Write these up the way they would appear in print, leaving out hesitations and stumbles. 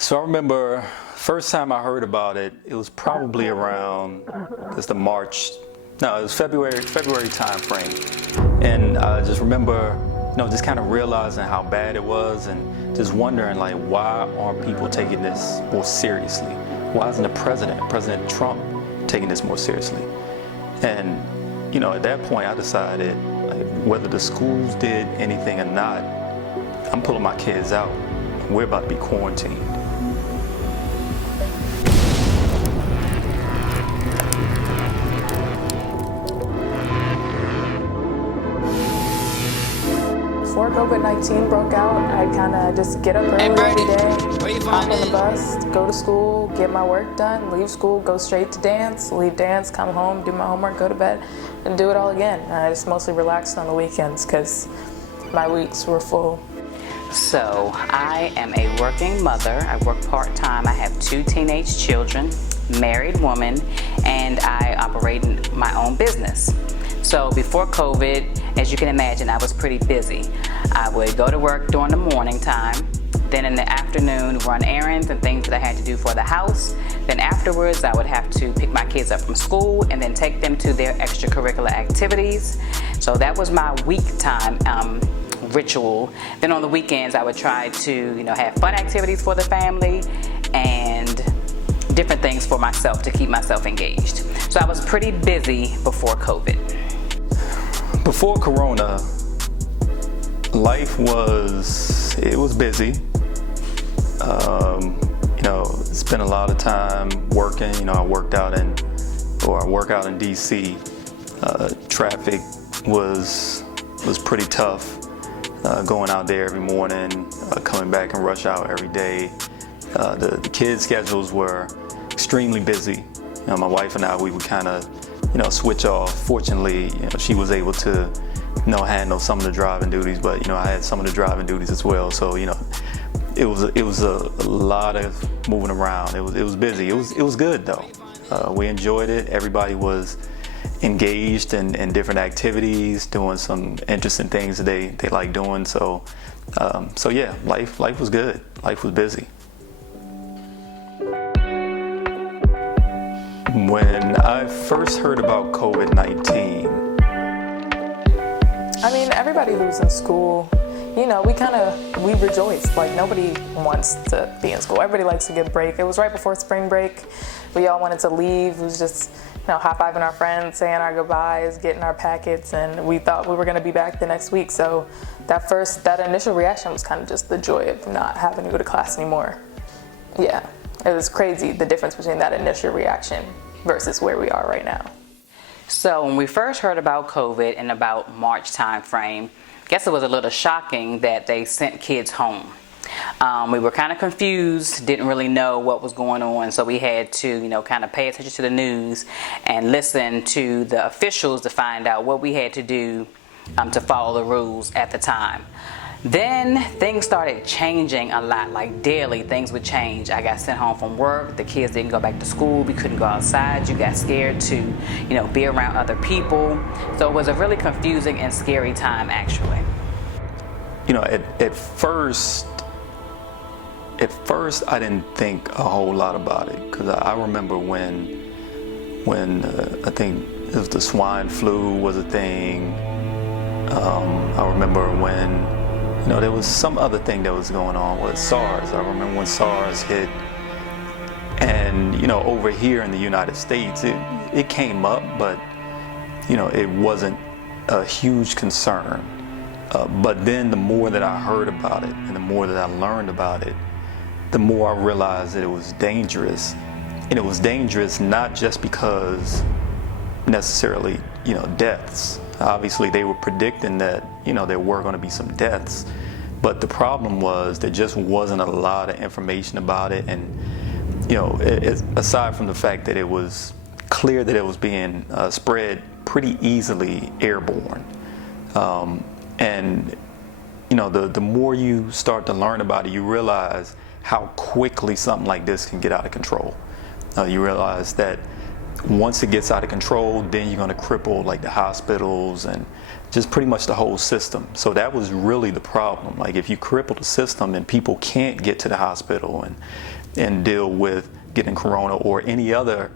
So I remember first time I heard about it, it was probably around just the March, no, it was February time frame. And I just remember, just kind of realizing how bad it was and just wondering like, why aren't people taking this more seriously? Why isn't President Trump, taking this more seriously? And, at that point I decided like, whether the schools did anything or not, I'm pulling my kids out. We're about to be quarantined. Before COVID-19 broke out, I'd kind of just get up early every day, hop on the bus, go to school, get my work done, leave school, go straight to dance, leave dance, come home, do my homework, go to bed, and do it all again. I just mostly relaxed on the weekends because my weeks were full. So I am a working mother. I work part-time. I have 2 teenage children, married woman, and I operate my own business. So before COVID, as you can imagine, I was pretty busy. I would go to work during the morning time, then in the afternoon run errands and things that I had to do for the house. Then afterwards, I would have to pick my kids up from school and then take them to their extracurricular activities. So that was my week time ritual. Then on the weekends, I would try to have fun activities for the family and different things for myself to keep myself engaged. So I was pretty busy before COVID. Before Corona, life was busy. Spent a lot of time working. I work out in DC. Traffic was pretty tough. Going out there every morning, coming back in rush hour every day. The kids' schedules were extremely busy. My wife and I, we would kind of, switch off. Fortunately, she was able to, handle some of the driving duties, but I had some of the driving duties as well. So it was a lot of moving around. It was busy. It was good though. We enjoyed it. Everybody was engaged in different activities, doing some interesting things that they like doing. So yeah, life was good. Life was busy. When I first heard about COVID-19, everybody who's in school, we rejoiced. Like, nobody wants to be in school. Everybody likes to get a break. It was right before spring break. We all wanted to leave. It was just, high-fiving our friends, saying our goodbyes, getting our packets, and we thought we were going to be back the next week. So that initial reaction was kind of just the joy of not having to go to class anymore. Yeah, it was crazy, the difference between that initial reaction versus where we are right now. So when we first heard about COVID in about March time frame, I guess it was a little shocking that they sent kids home. We were kind of confused, didn't really know what was going on, so we had to, kind of pay attention to the news and listen to the officials to find out what we had to do to follow the rules at the time. Then things started changing a lot, like daily things would change. I got sent home from work, the kids didn't go back to school, we couldn't go outside, you got scared to, be around other people. So it was a really confusing and scary time actually. At first I didn't think a whole lot about it, because I remember when I think it was the swine flu was a thing. I remember when there was some other thing that was going on with SARS. I remember when SARS hit, and over here in the United States, it came up, but it wasn't a huge concern. But then the more that I heard about it and the more that I learned about it, the more I realized that it was dangerous. And it was dangerous not just because necessarily deaths. Obviously they were predicting that there were going to be some deaths, but the problem was there just wasn't a lot of information about it. And aside from the fact that it was clear that it was being spread pretty easily airborne, and the more you start to learn about it, you realize how quickly something like this can get out of control. You realize that once it gets out of control, then you're going to cripple like the hospitals and just pretty much the whole system. So that was really the problem. Like if you cripple the system and people can't get to the hospital and deal with getting corona or any other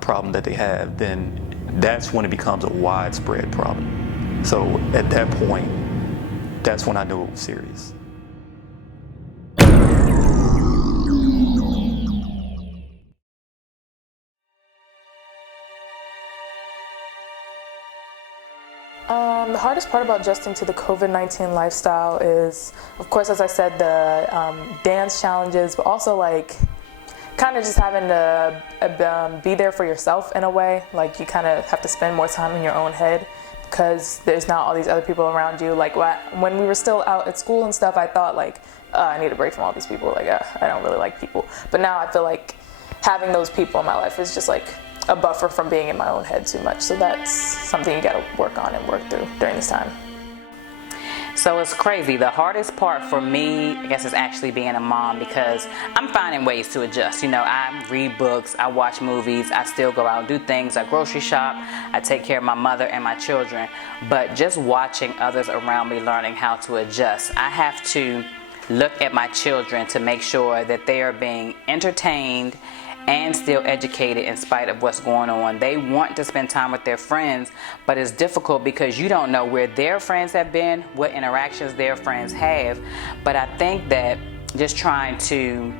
problem that they have, then that's when it becomes a widespread problem. So at that point, that's when I knew it was serious. The hardest part about adjusting to the COVID-19 lifestyle is, of course, as I said, the dance challenges, but also like kind of just having to be there for yourself in a way. Like you kind of have to spend more time in your own head because there's not all these other people around you. Like when we were still out at school and stuff, I thought like, I need a break from all these people. Like I don't really like people. But now I feel like having those people in my life is just like a buffer from being in my own head too much. So that's something you got to work on and work through during this time. So it's crazy. The hardest part for me, I guess, is actually being a mom because I'm finding ways to adjust. You know, I read books, I watch movies, I still go out and do things, I grocery shop, I take care of my mother and my children. But just watching others around me learning how to adjust, I have to look at my children to make sure that they are being entertained and still educated in spite of what's going on. They want to spend time with their friends, but it's difficult because you don't know where their friends have been, what interactions their friends have. But I think that just trying to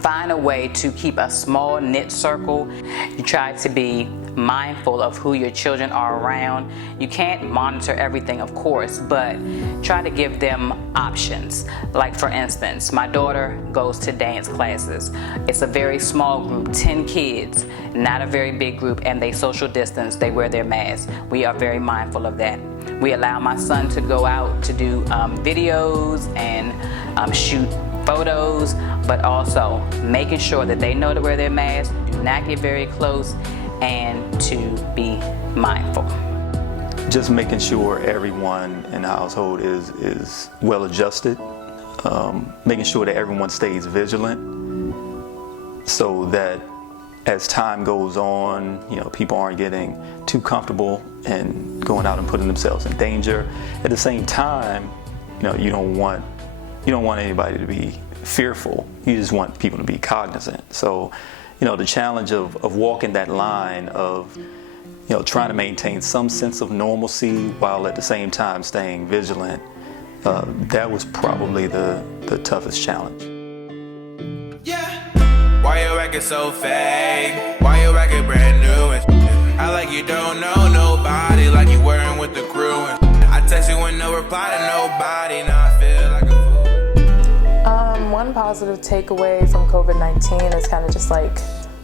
find a way to keep a small knit circle. You try to be mindful of who your children are around. You can't monitor everything, of course, but try to give them options. Like for instance, my daughter goes to dance classes. It's a very small group, 10 kids, not a very big group, and they social distance, they wear their masks. We are very mindful of that. We allow my son to go out to do videos and shoot photos, but also making sure that they know to wear their masks, do not get very close, and to be mindful. Just making sure everyone in the household is well adjusted, making sure that everyone stays vigilant so that as time goes on, you know, people aren't getting too comfortable and going out and putting themselves in danger. At the same time, you know, you don't want anybody to be fearful. You just want people to be cognizant. So, you know, the challenge of walking that line of, you know, trying to maintain some sense of normalcy while at the same time staying vigilant, that was probably the toughest challenge. Yeah. Why you acting so fake? Why you acting brand new? And I like you don't know nobody, like you weren't with the crew. And I text you with no reply to nobody. Now I feel like a fool. One positive takeaway from COVID-19 is kind of just like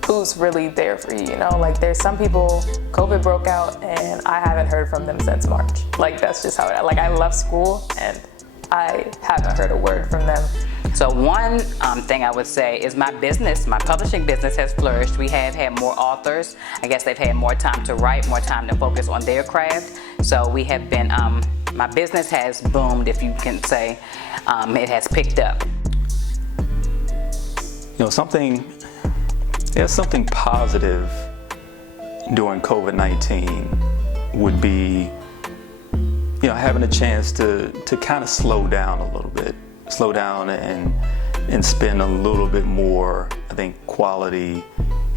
who's really there for you, you know? Like there's some people, COVID broke out and I haven't heard from them since March. Like that's just how like I left school and I haven't heard a word from them. So one thing I would say is my business, my publishing business has flourished. We have had more authors. I guess they've had more time to write, more time to focus on their craft. So we have been, my business has boomed, if you can say. It has picked up. You know, something positive during COVID-19 would be, you know, having a chance to kind of slow down a little bit, slow down and spend a little bit more, I think, quality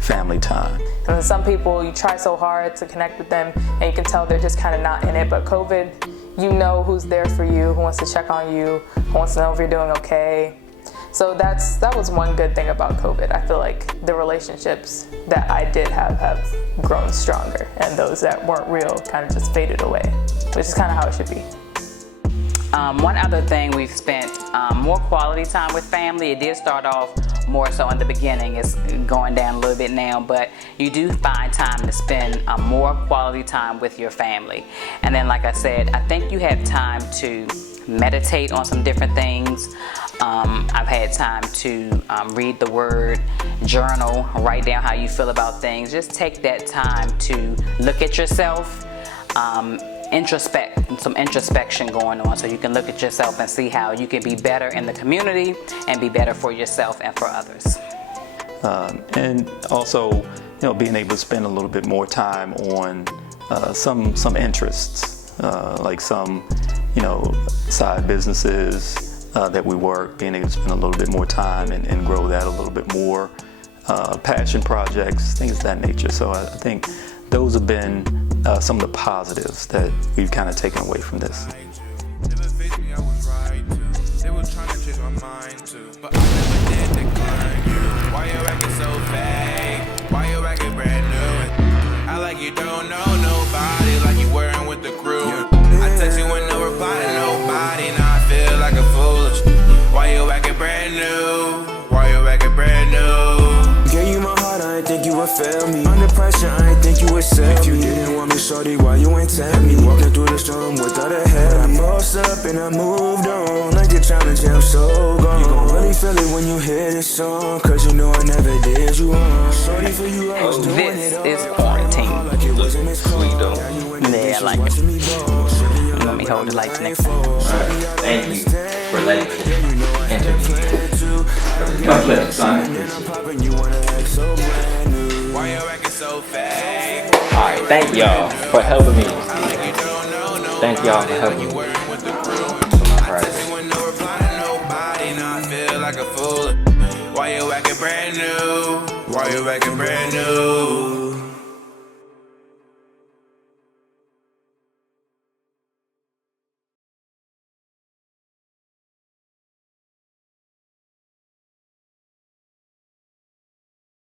family time. And then some people, you try so hard to connect with them and you can tell they're just kind of not in it, but COVID, you know who's there for you, who wants to check on you, who wants to know if you're doing okay. So that was one good thing about COVID. I feel like the relationships that I did have grown stronger, and those that weren't real kind of just faded away, which is kind of how it should be. One other thing, we've spent more quality time with family. It did start off more so in the beginning. It's going down a little bit now, but you do find time to spend more quality time with your family. And then, like I said, I think you have time to meditate on some different things. I've had time to read the word, journal, write down how you feel about things. Just take that time to look at yourself, introspect, some introspection going on, so you can look at yourself and see how you can be better in the community and be better for yourself and for others. And also, you know, being able to spend a little bit more time on some interests. like some, side businesses that we work, being able to spend a little bit more time and grow that a little bit more, passion projects, things of that nature. So I think those have been some of the positives that we've kind of taken away from this. Why you acting so fake? Why you acting brand new? I like you don't know nobody, like you weren't with the crew. I text you with no reply to nobody, now I feel like a foolish. Why you acting brand new? Why you acting brand new? Gave you my heart, I ain't think you would fail me. Under pressure, I ain't think you would sell me. If you didn't want me, shorty, why you ain't tell me? Walking through the storm without a head. I bossed up and I moved on. Like a challenge, I'm so gone. You gon' really feel it when you hear this song, cause you know I never did you wrong. Shorty, for you, I was doing This it all. is quarantine. Like it wasn't Miss Sweet though. Yeah, I like it. You want me to hold the lights next time? Thank you for letting me interview. My pleasure, son. Why you acting so fake? Alright, thank y'all for helping me. Thank y'all for helping me. Why you acting brand new? Why you acting brand new?